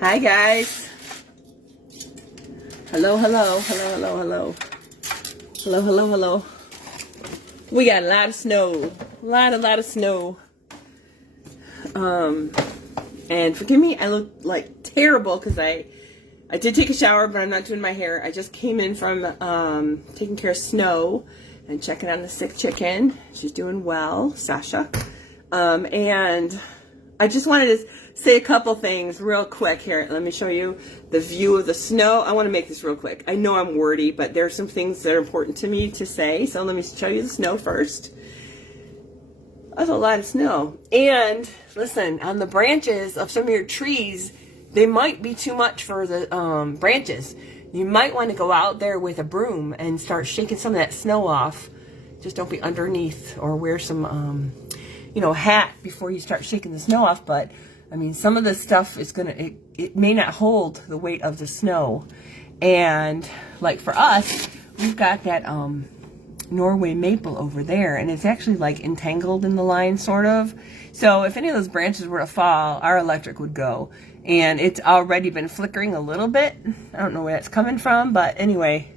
Hi guys. Hello, hello, hello, hello, hello. Hello, hello, hello. We got a lot of snow. A lot of snow. And forgive me, I look like terrible because I did take a shower, but I'm not doing my hair. I just came in from taking care of Snow and checking on the sick chicken. She's doing well, Sasha. And I just wanted to say a couple things real quick here. Let me show you the view of the snow. I want to make this real quick. I know I'm wordy, but there are some things that are important to me to say. So let me show you the snow first. That's a lot of snow. And listen, on the branches of some of your trees, they might be too much for the branches. You might want to go out there with a broom and start shaking some of that snow off. Just don't be underneath, or wear some, hat before you start shaking the snow off. But I mean, some of this stuff is it may not hold the weight of the snow. And like for us, we've got that Norway maple over there, and it's actually like entangled in the line, sort of. So if any of those branches were to fall, our electric would go. And it's already been flickering a little bit. I don't know where that's coming from, but anyway,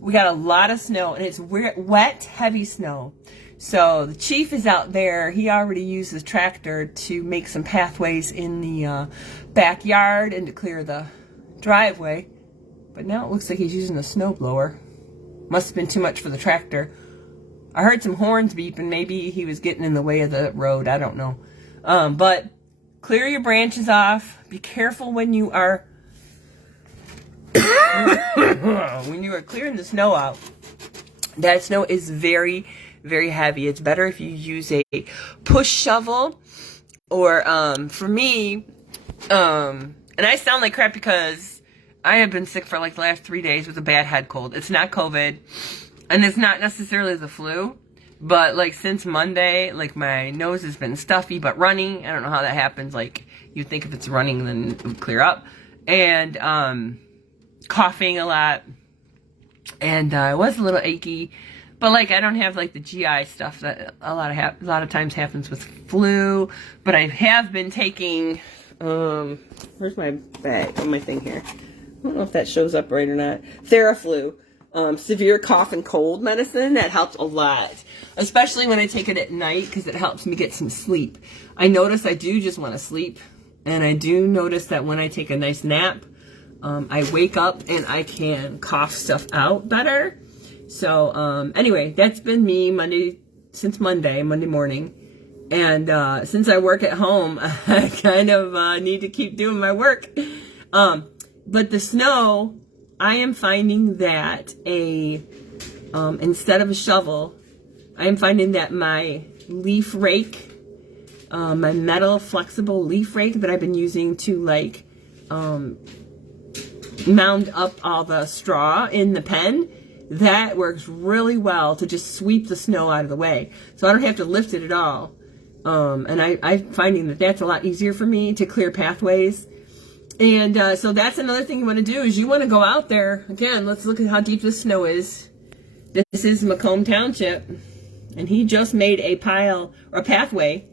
we got a lot of snow, and it's wet, heavy snow. So the chief is out there. He already used his tractor to make some pathways in the backyard and to clear the driveway. But now it looks like he's using a snow blower. Must have been too much for the tractor. I heard some horns beep, and maybe he was getting in the way of the road. I don't know. But clear your branches off. Be careful when you are clearing the snow out. That snow is very, very heavy. It's better if you use a push shovel, or for me, and I sound like crap because I have been sick for like the last 3 days with a bad head cold. It's not COVID, and it's not necessarily the flu, but like since Monday, like my nose has been stuffy but running. I don't know how that happens. Like you'd think if it's running then it would clear up, and coughing a lot, and I was a little achy. But like I don't have like the GI stuff that a lot of times happens with flu. But I have been taking where's my bag? Oh, my thing here. I don't know if that shows up right or not. Theraflu, severe cough and cold medicine. That helps a lot, especially when I take it at night, because it helps me get some sleep. I notice I do just want to sleep, and I do notice that when I take a nice nap, I wake up and I can cough stuff out better. So anyway, that's been me since Monday morning. And since I work at home, I kind of need to keep doing my work. But the snow, I am finding that instead of a shovel, I am finding that my leaf rake, my metal flexible leaf rake that I've been using to like mound up all the straw in the pen, that works really well to just sweep the snow out of the way. So I don't have to lift it at all. And I'm finding that that's a lot easier for me to clear pathways. And so that's another thing you want to do, is you want to go out there. Again, let's look at how deep this snow is. This is Macomb Township. And he just made a pile or a pathway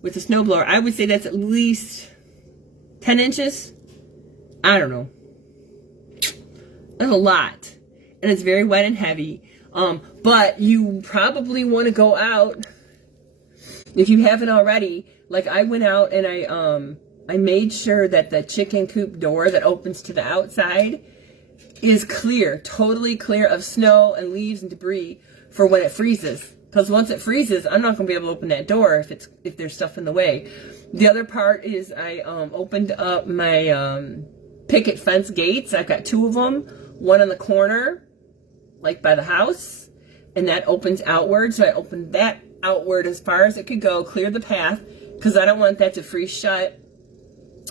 with a snowblower. I would say that's at least 10 inches. I don't know. That's a lot. And it's very wet and heavy. But you probably want to go out, if you haven't already. Like I went out and I made sure that the chicken coop door that opens to the outside is clear, totally clear of snow and leaves and debris for when it freezes. Because once it freezes, I'm not going to be able to open that door if there's stuff in the way. The other part is I opened up my picket fence gates. I've got 2 of them. One in the corner, like by the house, and that opens outward. So I opened that outward as far as it could go, clear the path, because I don't want that to freeze shut.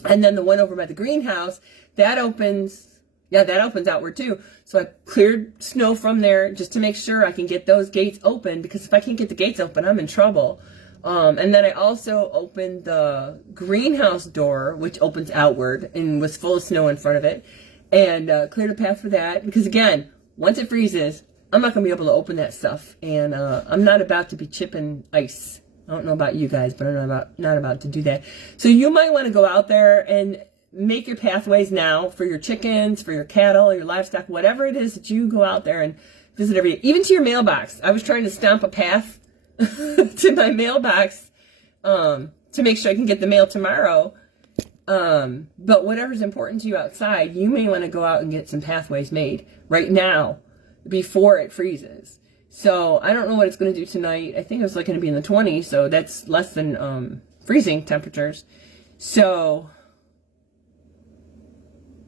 And then the one over by the greenhouse, that opens outward too. So I cleared snow from there just to make sure I can get those gates open, because if I can't get the gates open, I'm in trouble. And then I also opened the greenhouse door, which opens outward and was full of snow in front of it, and cleared a path for that. Because again, once it freezes, I'm not going to be able to open that stuff. And I'm not about to be chipping ice. I don't know about you guys, but I'm not about to do that. So you might want to go out there and make your pathways now for your chickens, for your cattle, your livestock, whatever it is that you go out there and visit every day. Even to your mailbox. I was trying to stomp a path to my mailbox to make sure I can get the mail tomorrow. But whatever's important to you outside, you may want to go out and get some pathways made right now before it freezes. So I don't know what it's going to do tonight. I think it was like going to be in the 20s, so that's less than freezing temperatures. So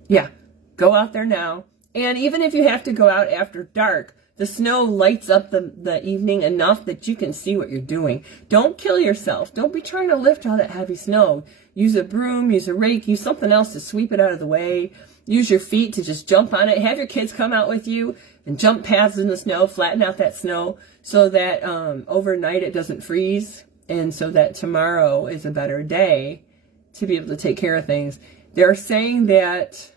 yeah, go out there now. And even if you have to go out after dark, the snow lights up the evening enough that you can see what you're doing. Don't kill yourself. Don't be trying to lift all that heavy snow. Use a broom, use a rake, use something else to sweep it out of the way. Use your feet to just jump on it. Have your kids come out with you and jump paths in the snow, flatten out that snow so that overnight it doesn't freeze, and so that tomorrow is a better day to be able to take care of things. They're saying that,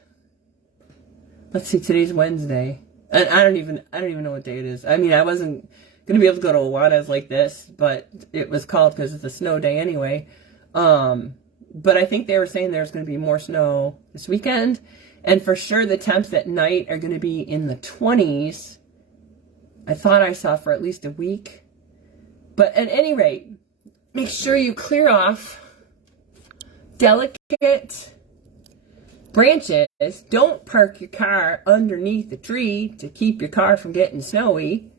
let's see, today's Wednesday. And I don't even know what day it is. I mean, I wasn't going to be able to go to Awana's like this, but it was called because it's a snow day anyway. But I think they were saying there's going to be more snow this weekend. And for sure, the temps at night are going to be in the 20s. I thought I saw for at least a week. But at any rate, make sure you clear off delicate branches. Don't park your car underneath the tree to keep your car from getting snowy,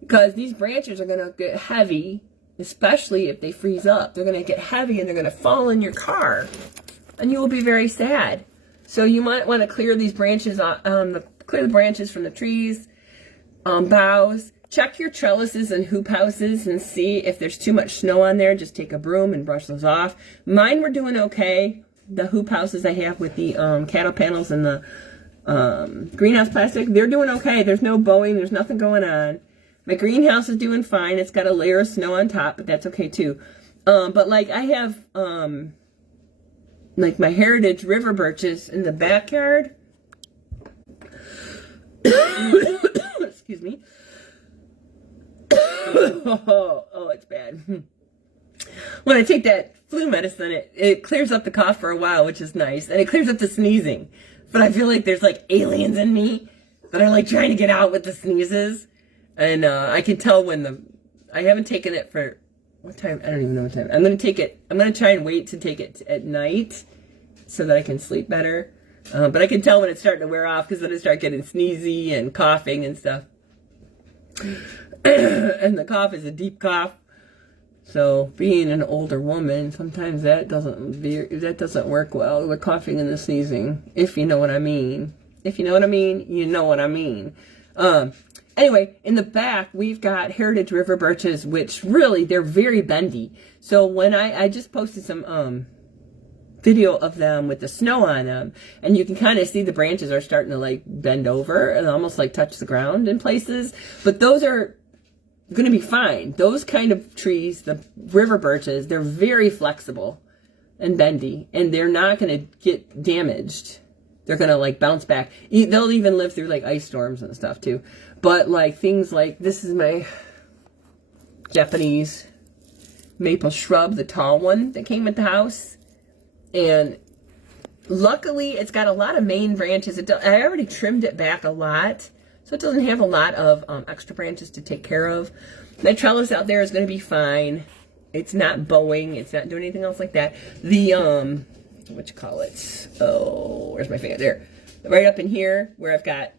because these branches are going to get heavy, especially if they freeze up. They're going to get heavy and they're going to fall in your car, and you will be very sad. So you might want to clear these branches, clear the branches from the trees, boughs. Check your trellises and hoop houses and see if there's too much snow on there. Just take a broom and brush those off. Mine were doing okay. The hoop houses I have with the cattle panels and the greenhouse plastic, they're doing okay. There's no bowing. There's nothing going on. My greenhouse is doing fine. It's got a layer of snow on top, but that's okay too. But like I have like my heritage river birches in the backyard. Excuse me. Oh, it's bad. When I take that flu medicine, it clears up the cough for a while, which is nice. And it clears up the sneezing. But I feel like there's like aliens in me that are like trying to get out with the sneezes. And I can tell when I haven't taken it for, what time? I don't even know what time. I'm going to try and wait to take it at night so that I can sleep better. But I can tell when it's starting to wear off, because then I start getting sneezy and coughing and stuff. And the cough is a deep cough. So being an older woman, sometimes that doesn't work well, the coughing and the sneezing, if you know what I mean. If you know what I mean, you know what I mean. Anyway, in the back, we've got heritage river birches, which really, they're very bendy. So when I just posted some video of them with the snow on them, and you can kind of see the branches are starting to like bend over and almost like touch the ground in places. But those are going to be fine. Those kind of trees, the river birches, they're very flexible and bendy, and they're not going to get damaged. They're going to like bounce back. They'll even live through like ice storms and stuff too. But like things like, this is my Japanese maple shrub, the tall one that came with the house. And luckily it's got a lot of main branches. I already trimmed it back a lot, so it doesn't have a lot of extra branches to take care of. My trellis out there is going to be fine. It's not bowing. It's not doing anything else like that. The, what you call it? Oh, where's my finger? There. Right up in here where I've got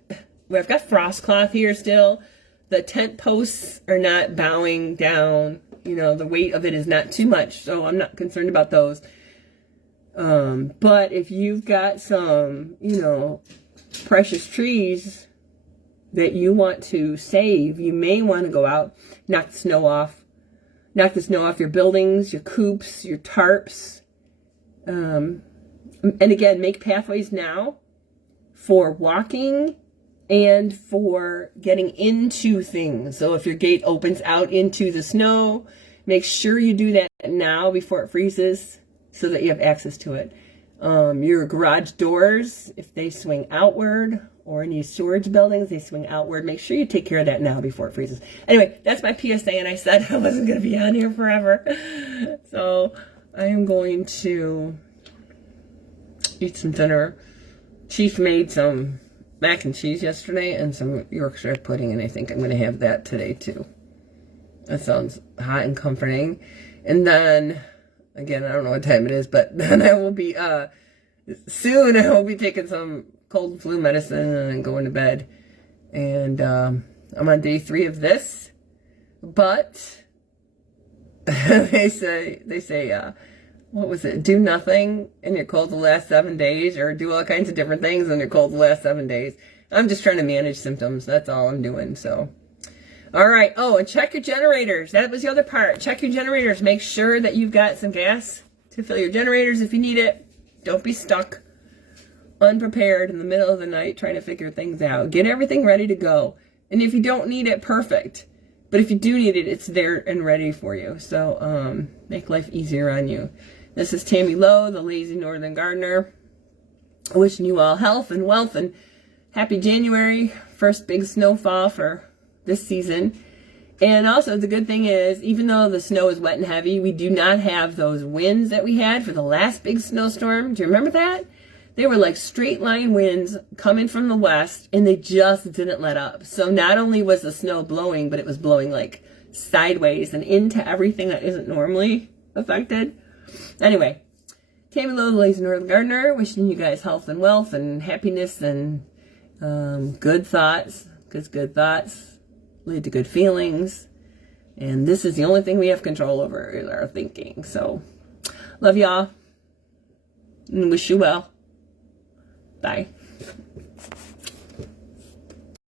frost cloth here still. The tent posts are not bowing down. You know, the weight of it is not too much, so I'm not concerned about those. But if you've got some, you know, precious trees that you want to save, you may want to go out, knock the snow off your buildings, your coops, your tarps. And again, make pathways now for walking and for getting into things. So if your gate opens out into the snow, make sure you do that now before it freezes, so that you have access to it. Your garage doors, if they swing outward, or any storage buildings, they swing outward. Make sure you take care of that now before it freezes. Anyway, that's my PSA, and I said I wasn't going to be on here forever. So I am going to eat some dinner. Chief made some mac and cheese yesterday and some Yorkshire pudding, and I think I'm going to have that today too. That sounds hot and comforting. And then, again, I don't know what time it is, but then I will be, soon I will be taking some cold flu medicine and going to bed. And I'm on day 3 of this, but they say, what was it? Do nothing in your cold the last 7 days, or do all kinds of different things in your cold the last 7 days. I'm just trying to manage symptoms. That's all I'm doing. So, all right. Oh, and check your generators. That was the other part. Check your generators. Make sure that you've got some gas to fill your generators if you need it. Don't be stuck unprepared in the middle of the night trying to figure things out. Get everything ready to go. And if you don't need it, perfect. But if you do need it, it's there and ready for you. So make life easier on you. This is Tammy Lowe, the Lazy Northern Gardener, wishing you all health and wealth and happy January, first big snowfall for this season. And also the good thing is, even though the snow is wet and heavy, we do not have those winds that we had for the last big snowstorm. Do you remember that? They were like straight line winds coming from the west, and they just didn't let up. So not only was the snow blowing, but it was blowing like sideways and into everything that isn't normally affected. Anyway, Tammy Lowe, the Lazy Northern Gardener, wishing you guys health and wealth and happiness and good thoughts, because good thoughts lead to good feelings. And this is the only thing we have control over, is our thinking. So, love y'all and wish you well. Bye.